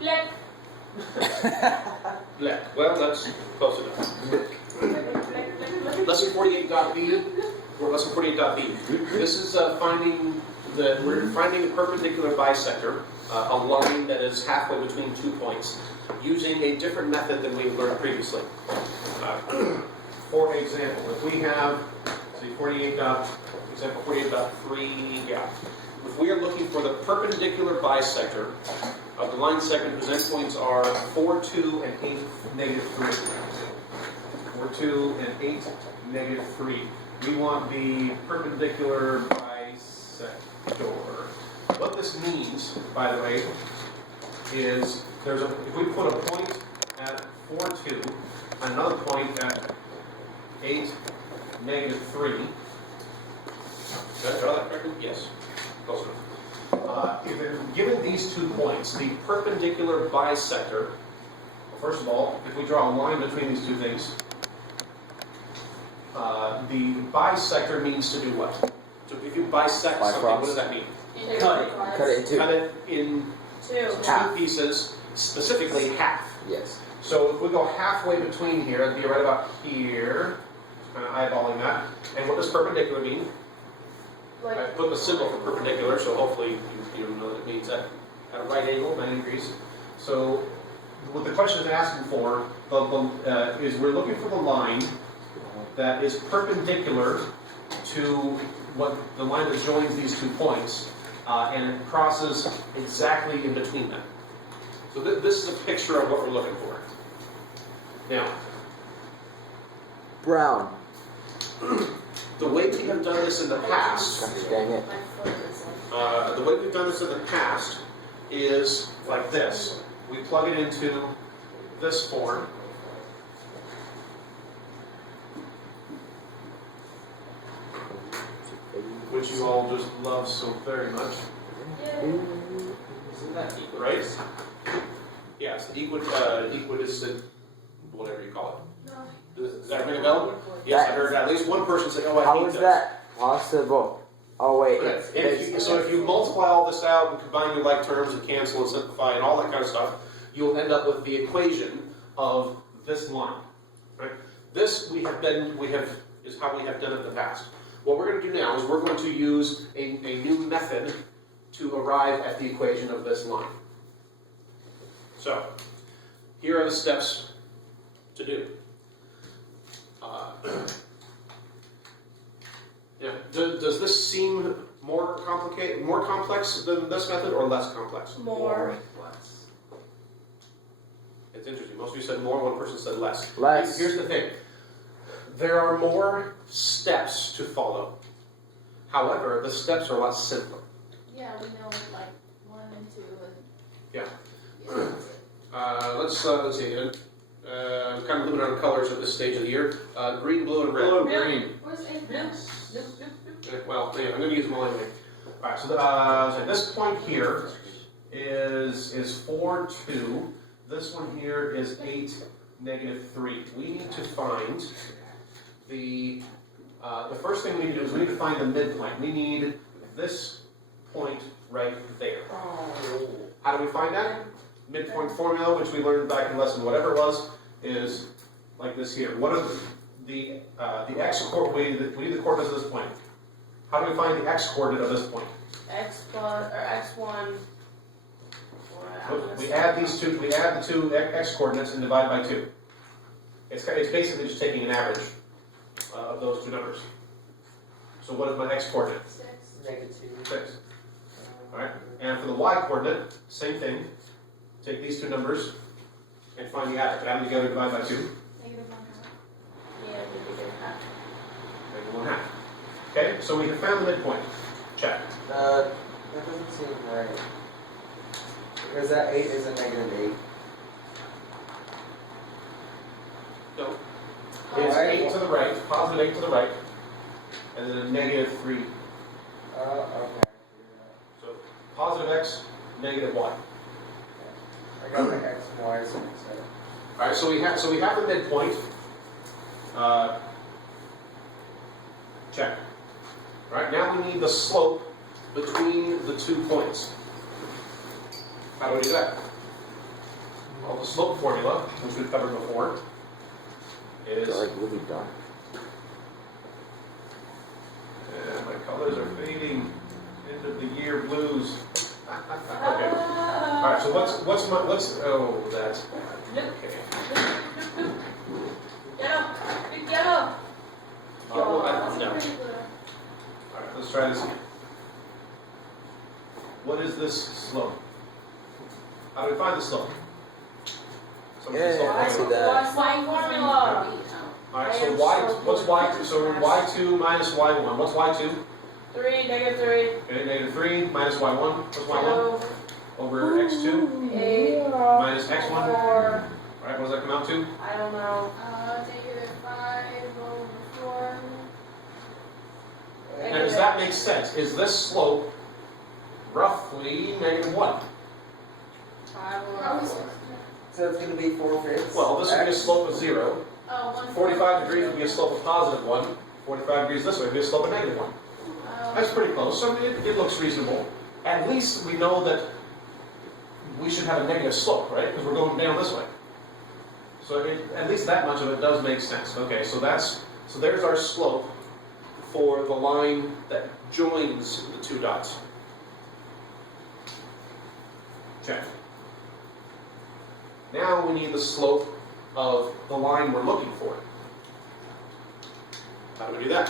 Black. Black. Well, that's close enough. Lesson 48.b, or lesson 48.b. This is we're finding the perpendicular bisector, a line that is halfway between 2 points, using a different method than we learned previously. For example, if we have, see, example 48.3, yeah. If we are looking for the perpendicular bisector of the line segment whose endpoints are 4, 2, and 8, negative 3. 4, 2, and 8, negative 3. We want the perpendicular bisector. What this means, by the way, is if we put a point at 4, 2, and another point at 8, negative 3. Did I draw that correctly? Yes. Close enough. Given these 2 points, the perpendicular bisector, well, first of all, if we draw a line between these 2 things, the bisector means to do what? So if you bisect something, what does that mean? Cut it in two pieces, specifically half. Yes. So if we go halfway between here, it'd be right about here, kind of eyeballing that. And what does perpendicular mean? I put the symbol for perpendicular, so hopefully you know that it means at a right angle, 90 degrees. So what the question is asking for is we're looking for the line that is perpendicular to what the line that joins these 2 points, and it crosses exactly in between them. So this is a picture of what we're looking for. Now, Brown. The way we have done this in the past, Dang it. the way we've done this in the past is like this. We plug it into this form. Which you all just love so very much. Isn't that equal, right? Yes, equidistant, whatever you call it. Does that ring a bell? Yes, I heard at least one person say, oh, I How hate is those. that possible? Oh, wait. So if you multiply all this out and combine your like terms and cancel and simplify and all that kind of stuff, you'll end up with the equation of this line. Right? This is how we have done it in the past. What we're going to do now is we're going to use a new method to arrive at the equation of this line. So, here are the steps to do. Does this seem more complex than this method, or less complex? More. Less. It's interesting. Most of you said more. One person said less. Less. Here's the thing. There are more steps to follow. However, the steps are a lot simpler. Yeah, we know like 1 and 2 and Yeah. Let's see. I'm kind of limited on colors at this stage of the year. Green, blue, and red. green. Where's blue? Well, anyway, I'm going to use them all anyway. All right. So this point here is 4, 2. This one here is 8, negative 3. We need to find the first thing we need to do is we need to find the midpoint. We need this point right there. How do we find that? Midpoint formula, which we learned back in lesson whatever it was, is like this here. What are the x coordinate? We need the coordinates of this point. How do we find the x coordinate of this point? x1. We add these two. We add the 2 x coordinates and divide by 2. It's basically just taking an average of those 2 numbers. So what is my x coordinate? 6. Negative 6. All right. And for the y coordinate, same thing. Take these 2 numbers and find the average. Add them together, divide by 2. -1/2. Yeah, Negative 1/2. Okay. So we have found the midpoint. Check. That doesn't seem right. Because that 8 is a negative 8. No. It's 8 to the right, positive 8 to the right, and then a negative 3. Okay. So positive x, negative y. I got the x and y, so All right, so we have the midpoint. Check. All right, now we need the slope between the 2 points. How do we do that? Well, the slope formula, which we've covered before, is, Dark, really dark. and my colors are fading into the year blues. Okay. All right. So oh, that's bad. Okay. Yellow. Big yellow. Well, That's no. pretty blue. All right. Let's try this. What is this slope? How do we find the slope? Someone can Yeah, solve I for see me. that. What's my formula? All right. So what's y2? So y2 minus y1. What's y2? 3, negative 3. Okay, negative 3 minus y1. What's y1? 2, Over x2 8, minus x1. 4. All right. What does that come out to? I don't know. Negative 5 over 4. Now, does that make sense? Is this slope roughly negative what? 5 over 4. So it's going to be 4/5. Well, this would be a slope of 0. Oh, 1. 45 degrees would be a slope of positive 1. 45 degrees this way would be a slope of negative 1. That's pretty close. So it looks reasonable. At least we know that we should have a negative slope, right? Because we're going down this way. So at least that much of it does make sense. Okay, so there's our slope for the line that joins the two dots. Check. Now we need the slope of the line we're looking for. How do we do that?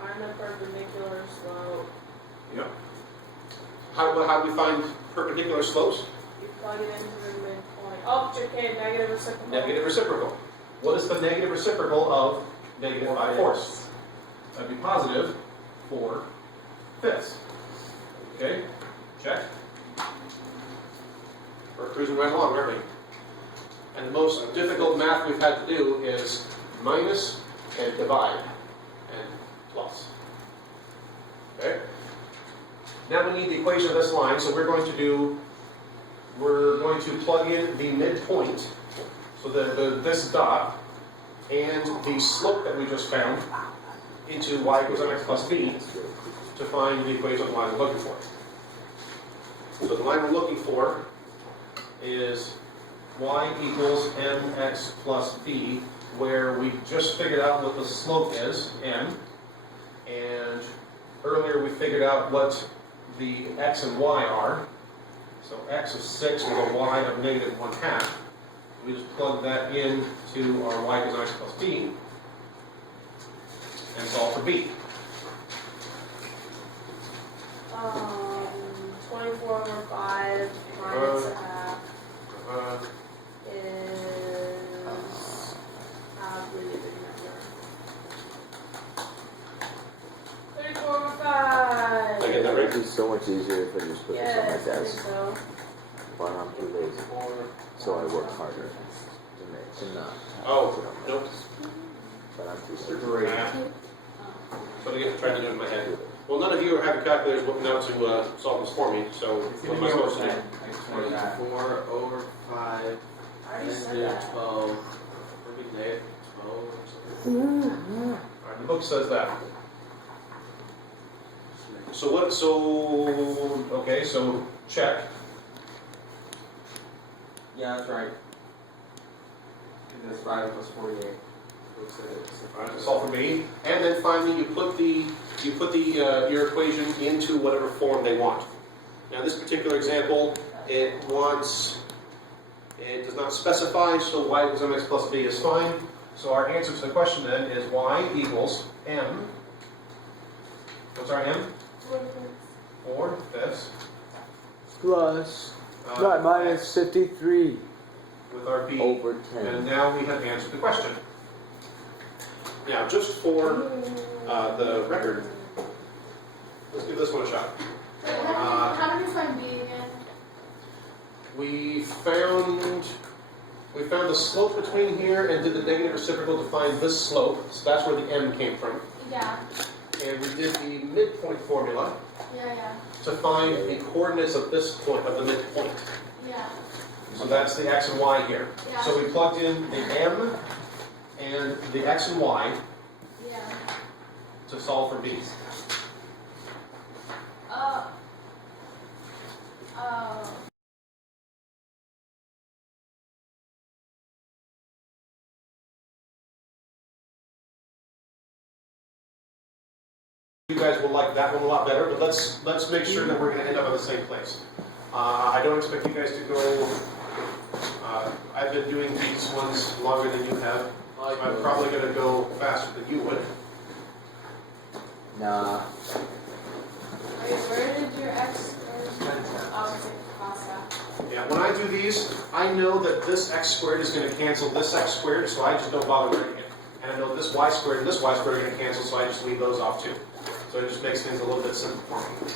Find the perpendicular slope. Yep. How do we find perpendicular slopes? You plug it into the midpoint. Oh, okay, negative reciprocal. Negative reciprocal. What is the negative reciprocal of negative 5/4? That'd be positive 4/5. Okay, check. We're cruising right along, aren't we? And the most difficult math we've had to do is minus and divide and plus. Okay? Now we need the equation of this line, so we're going to plug in the midpoint, so this dot, and the slope that we just found into y equals mx plus b to find the equation of the line we're looking for. So the line we're looking for is y equals mx plus b, where we just figured out what the slope is, m, and earlier we figured out what the x and y are. So x of 6 with a y of negative 1/2. We just plug that in to our y equals mx plus b and solve for b. 24 over 5 minus a half is really big number. 34 over 5. Did I get that right? It'd be so much easier if I just put this on my Yes, I think desk. so. But I'm too lazy. So I work harder to not. Oh, nope. But I'm too lazy. Great. So I get trying to do it in my head. Well, none of you are having calculators looking out to solve this for me, so what am I supposed to do? 24 over 5, I already said negative that. 12, maybe negative 12 or something. Alright, the book says that. Okay, so check. Yeah, that's right. And that's 5 plus 48. Alright, so solve for b, and then finally you put your equation into whatever form they want. Now this particular example, it does not specify, so y equals mx plus b is fine. So our answer to the question then is y equals m. What's our m? 4/5. Plus, not minus x 53 with our b. over And 10. now we have answered the question. Now, just for the record, let's give this one a shot. How did you find B again? We found the slope between here and did the negative reciprocal to find this slope. So that's where the m came from. Yeah. And we did the midpoint formula Yeah. to find the coordinates of this point, of the midpoint. Yeah. So that's the x and y here. Yeah. So we plugged in the m and the x and y Yeah. to solve for b. Uh. you guys will like that one a lot better, but let's make sure that we're going to end up in the same place. I don't expect you guys to go. I've been doing these ones longer than you have. I'm probably going to go faster than you would. Nah. Wait, where did your X Yeah, when I do these, I know that this x squared is going to cancel this x squared, so I just don't bother writing it. And I know this y squared and this y squared are going to cancel, so I just leave those off too. So it just makes things a little bit simpler for me.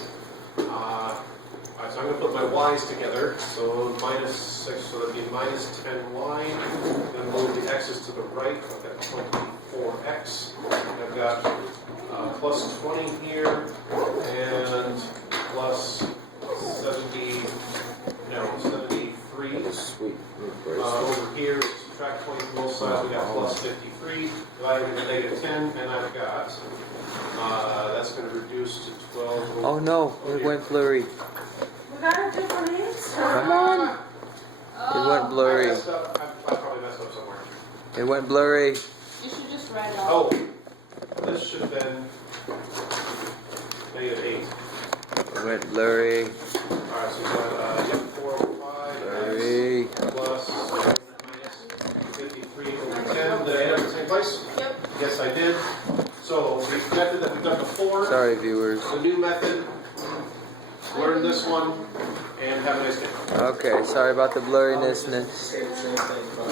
Alright, so I'm going to put my y's together. So minus 6, so that'd be minus 10y. Then move the x's to the right. I've got 24x. I've got plus 20 here, and plus 73. Sweet. Over here, subtract 20 from both sides, we got plus 53. Divided by negative 10, and I've got, that's going to reduce to 12. Oh no, it went blurry. We got a different answer. Come on. It went I blurry. messed up. I probably messed up somewhere. It went blurry. You should just write it off. Oh, this should have been negative 8. It went blurry. Alright, so we got, yep, 4 over 5 Blurry. plus minus 53 over 10. Did I end up in the same place? Yep. Yes, I did. So the method that we've done before, Sorry, viewers. the new method, learn this one, and have a nice day. Okay, sorry about the blurriness. Say the same thing, but